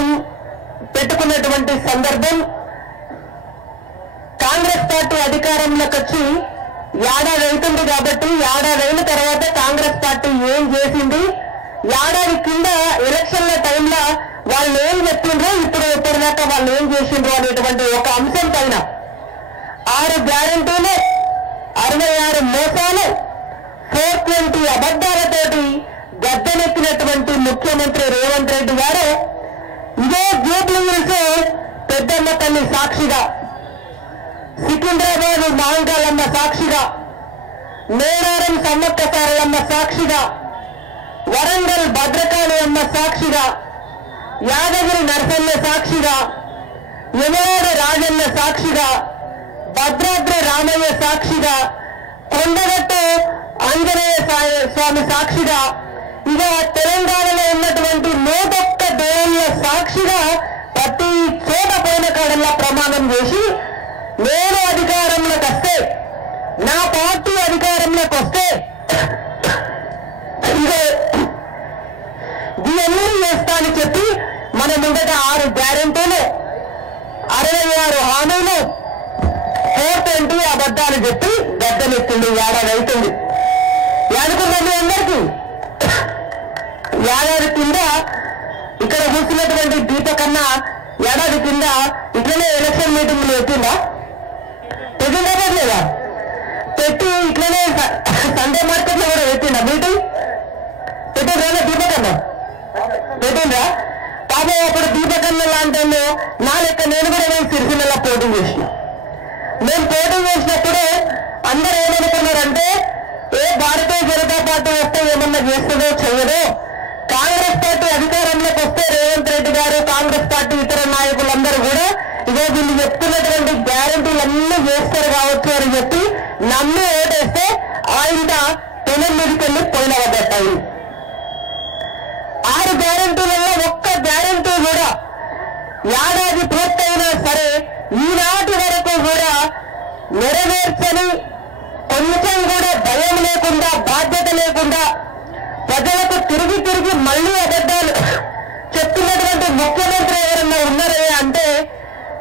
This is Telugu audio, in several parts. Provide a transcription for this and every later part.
కార్యక్రమం పెట్టుకున్నటువంటి సందర్భం కాంగ్రెస్ పార్టీ అధికారంలోకి వచ్చి ఏడాది అవుతుంది కాబట్టి ఏడాది అయిన తర్వాత కాంగ్రెస్ పార్టీ ఏం చేసింది, ఏడాది కింద ఎలక్షన్ల టైంలో వాళ్ళు ఏం చెప్పిండ్రో ఇప్పుడు ఇప్పటిదాకా వాళ్ళు ఏం చేసిండ్రు అనేటువంటి ఒక అంశం పైన 6 గ్యారెంటీలు 66 మోసాలు 420 అబద్ధాలతోటి గద్దెనెక్కినటువంటి ముఖ్యమంత్రి రేవంత్ రెడ్డి గారు ఇదే జూబ్లీ హిల్స్ పెద్దమ్మ తల్లి సాక్షిగా, సికింద్రాబాద్ మాంకాలమ్మ సాక్షిగా, మేడారం సమ్మక్క సారలమ్మ సాక్షిగా, వరంగల్ భద్రకాళి అమ్మ సాక్షిగా, యాదగిరి నరసన్న సాక్షిగా, యమలాడ రాజన్న సాక్షిగా, భద్రాద్రి రామయ్య సాక్షిగా, కొండగట్టు ఆంజనేయ స్వామి సాక్షిగా, ఇక తెలంగాణలో ఉన్నటువంటి 101 దేవుళ్ళ సాక్షిగా ప్రతి చోట పోయిన కాడల్లా ప్రమాణం చేసి నేను అధికారంలోకి వస్తే, నా పార్టీ అధికారంలోకి వస్తే ఇవన్నీ చేస్తా అని చెప్పి మన ముందట 6 గ్యారెంటీలు 66 హామీలు 420 అబద్ధాలు చెప్పి గద్దెనెత్తింది. ఏడాది అవుతుంది. అనుకున్నది అందరికీ ఏడాది కింద ఇక్కడ కూర్చున్నటువంటి దీపకన్న ఏడాది కింద ఇట్లనే ఎలక్షన్ మీటింగ్లు పెట్టిందా లేదా పెట్టి ఇట్లనే సండే మార్కెట్ లో కూడా పెట్టిందా మీటింగ్ పెట్టిందా దీపకన్న పెట్టిందా పాపం అప్పుడు దీపకన్న లాంటి నా లెక్క నేను కూడా సిరిసిల్ల పోటీ చేసిన. నేను పోటీ చేసినప్పుడు అందరూ ఏమనుకున్నారంటే భారతీయ జనతా పార్టీ వస్తే ఏమన్నా చేస్తుందో చెయ్యదో, కాంగ్రెస్ పార్టీ అధికారంలోకి వస్తే రేవంత్ రెడ్డి గారు కాంగ్రెస్ పార్టీ ఇతర నాయకులందరూ కూడా ఇదో వీళ్ళు చెప్తున్నటువంటి గ్యారెంటీలన్నీ చేస్తారు కావచ్చు అని చెప్పి నమ్మి ఓటేస్తే ఆయన పెనం మీదకెళ్ళి పోయిన పడ్డాయి. 6 గ్యారెంటీలలో ఒక్క గ్యారెంటీ కూడా ఏడాది పూర్తయినా సరే ఈనాటి వరకు కూడా నెరవేర్చని, కొంచెం కూడా భయం లేకుండా బాధ్యత లేకుండా ప్రజలకు తిరిగి తిరిగి మళ్లీ అబద్ధాలు చెప్తున్నటువంటి ముఖ్యమంత్రి ఎవరన్నా ఉన్నారయ్యా అంటే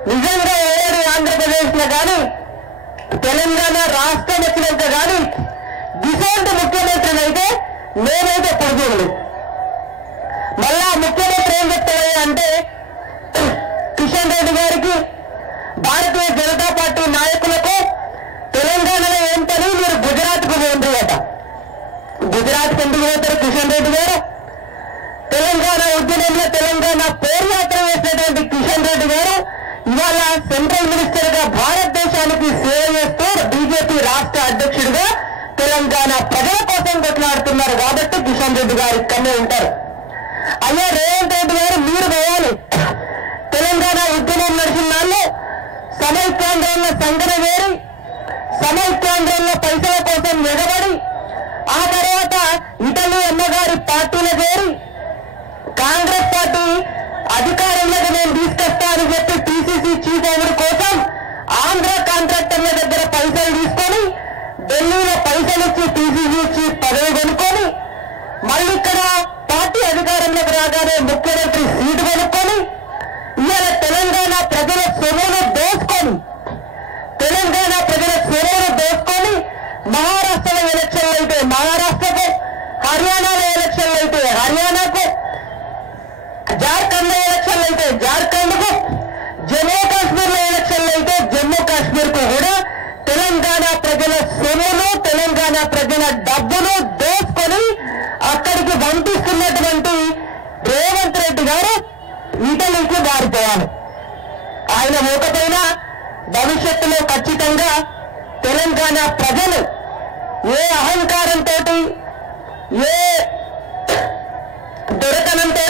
నిజంగా ఏడు ఆంధ్రప్రదేశ్ లో కానీ తెలంగాణ రాష్ట్రం వచ్చినాక కానీ ఇటువంటి ముఖ్యమంత్రిని అయితే నేనైతే పొడిగేయలేదు. మళ్ళా ముఖ్యమంత్రి ఏం చెప్తారయ్యా అంటే కిషన్ రెడ్డి గారికి భారతీయ జనతా పార్టీ నాయకులకు తెలంగాణలో ఏం పని, మీరు గుజరాత్ కు పోండి అట. గుజరాత్ కు ఎందుకు పోతారు కిషన్ రెడ్డి గారు? తెలంగాణ ఉద్యమంలో తెలంగాణ పోర్యాత్ర చేసినటువంటి కిషన్ రెడ్డి గారు ఇవాళ సెంట్రల్ మినిస్టర్ గా భారతదేశానికి సేవ చేస్తూ బీజేపీ రాష్ట్ర అధ్యక్షుడిగా తెలంగాణ ప్రజల కోసం కొట్లాడుతున్నారు కాబట్టి కిషన్ రెడ్డి గారు ఇక్కడనే ఉంటారు. అయ్యా రేవంత్ రెడ్డి గారు మీరు పోవాలి. తెలంగాణ ఉద్యమం నడిచిన వాళ్ళు సమైక్యాంధ్రంలో సంఘటన వేరి సమైక్యాంధ్రంలో పైసల కోసం నిలబడి ఆ తర్వాత ఇటలీ అమ్మగారి పార్టీలో చేరి కాంగ్రెస్ పార్టీ అధికారంలోకి నేను తీసుకొస్తా అని చెప్పి టీసీసీ చీఫ్ ఎవరి కోసం ఆంధ్ర కాంట్రాక్టర్ల దగ్గర పైసలు తీసుకొని ఢిల్లీలో పైసలు ఇచ్చి టీసీసీ చీఫ్ పదవి కొనుక్కొని మళ్ళీ ఇక్కడ పార్టీ అధికారంలోకి రాగానే ముఖ్యమంత్రి సీటు కొనుక్కొని ఇవాళ తెలంగాణ ప్రజల సొమ్మును దోచుకొని మహారాష్ట్రలో ఎలక్షన్లు అయితే మహారాష్ట్రకు, హర్యానాలో ఎలక్షన్లు అయితే హర్యానాకు, జార్ఖండ్ లో ఎలక్షన్లు అయితే జార్ఖండ్ కు, జమ్మూ కాశ్మీర్ లో ఎలక్షన్లు అయితే జమ్మూ కాశ్మీర్ కు కూడా తెలంగాణ ప్రజల సొమ్మును తెలంగాణ ప్రజల డబ్బును దోచుకొని అక్కడికి పంపిస్తున్నటువంటి రేవంత్ రెడ్డి గారు ఇటలీకి మారిపోవాలి. ఆయన మూకపోయినా భవిష్యత్తులో ఖచ్చితంగా తెలంగాణ ప్రజలు ఏ అహంకారంతో ఏ దొరకనంతో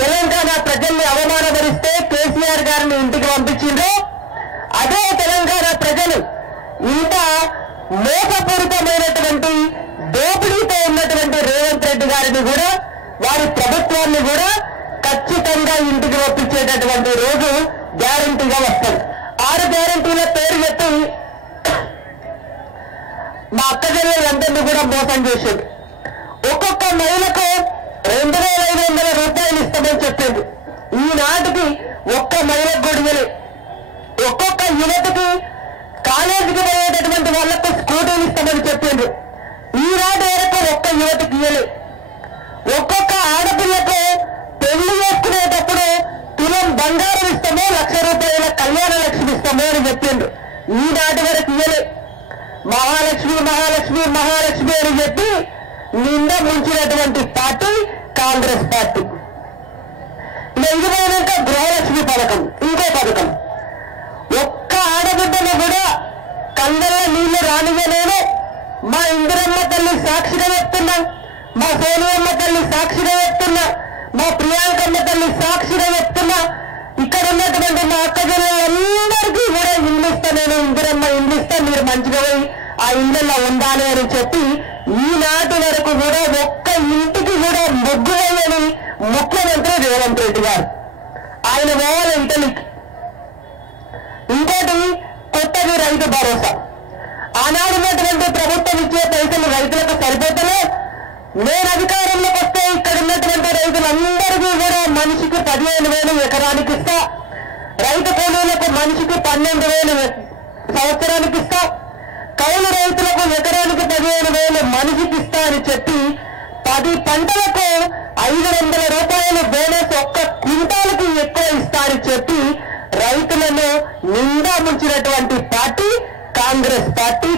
తెలంగాణ ప్రజల్ని అవమానపరిస్తే కేసీఆర్ గారిని ఇంటికి పంపించిండ్రో అదే తెలంగాణ ప్రజలు ఇంత మోసపూరితమైనటువంటి దోపిడీతో ఉన్నటువంటి రేవంత్ రెడ్డి గారిని కూడా వారి ప్రభుత్వాన్ని కూడా ఖచ్చితంగా ఇంటికి పంపించేటటువంటి రోజు గ్యారంటీగా వస్తుంది. 6 గ్యారంటీల పేరు చెప్పి మా అక్కజల్లందరినీ కూడా మోసం చేసేది. ఒక్కొక్క మహిళకు 2,500 రూపాయలు ఇస్తామని చెప్పింది. ఈ ఒక్కొక్క యువతకి కాలేజీకి పోయేటటువంటి వాళ్లకు స్కూటీలు ఇస్తామని చెప్పిండ్రు. ఈనాటి వరకు ఒక్క యువతకి ఇయ్యలే. ఒక్కొక్క ఆడపిల్లకు పెళ్లి చేసుకునేటప్పుడు తులం బంగారం ఇస్తామో, 1,00,000 రూపాయల కళ్యాణ లక్ష్మి ఇస్తామో అని చెప్పిండ్రు. ఈనాటి వరకు ఇయ్యలే. మహాలక్ష్మి మహాలక్ష్మి మహాలక్ష్మి అని చెప్పి నిండా ముంచినటువంటి పార్టీ కాంగ్రెస్ పార్టీ. ఇది పోయినాక గృహలక్ష్మి పథకం, ఇంకో పథకం. ఒక్క ఆడబిడ్డను కూడా కందల్లో నీళ్లు రానివ్వలేను. మా ఇందిరమ్మ తల్లి సాక్షిగా చెప్తున్నా, మా సోనియమ్మ తల్లి సాక్షిగా చెప్తున్నా, మా ప్రియాంకమ్మ తల్లి సాక్షిగా చెప్తున్నా, ఇక్కడ ఉన్నటువంటి మా అక్క జిల్లాలందరికీ కూడా ఇల్లు ఇస్తా, నేను ఇందిరమ్మ ఇల్లు ఇస్తా, మీరు మంచిగా పోయి ఆ ఇళ్ళల్లో ఉండాలి అని చెప్పి ఈనాటి వరకు కూడా ఒక్క ఇంటికి కూడా ముగ్గు వేయని ముఖ్యమంత్రి రేవంత్ రెడ్డి గారు. ఆయన పోవాలి ఇంటలికి. ఇంకోటి కొత్తది రైతు భరోసా. ఆనాడు ఉన్నటువంటి ప్రభుత్వం ఇచ్చే పైసలు రైతులకు సరిపోతలే. నేను అధికారంలోకి వస్తే ఇక్కడ ఉన్నటువంటి రైతులందరికీ కూడా మనిషికి 15,000 ఎకరానికి ఇస్తా, రైతు కూలీలకు మనిషికి 12,000 సంవత్సరానికి ఇస్తా, కౌలు రైతులకు ఎకరానికి 15,000 మనిషికి ఇస్తా అని చెప్పి 10 పంటలకు 500 రూపాయలు బోనస్, ఒక్క క్వింటాల్కి ఎక్కువ ఇస్తా అని చెప్పి రైతులను నిండా ముంచినటువంటి పార్టీ కాంగ్రెస్ పార్టీ.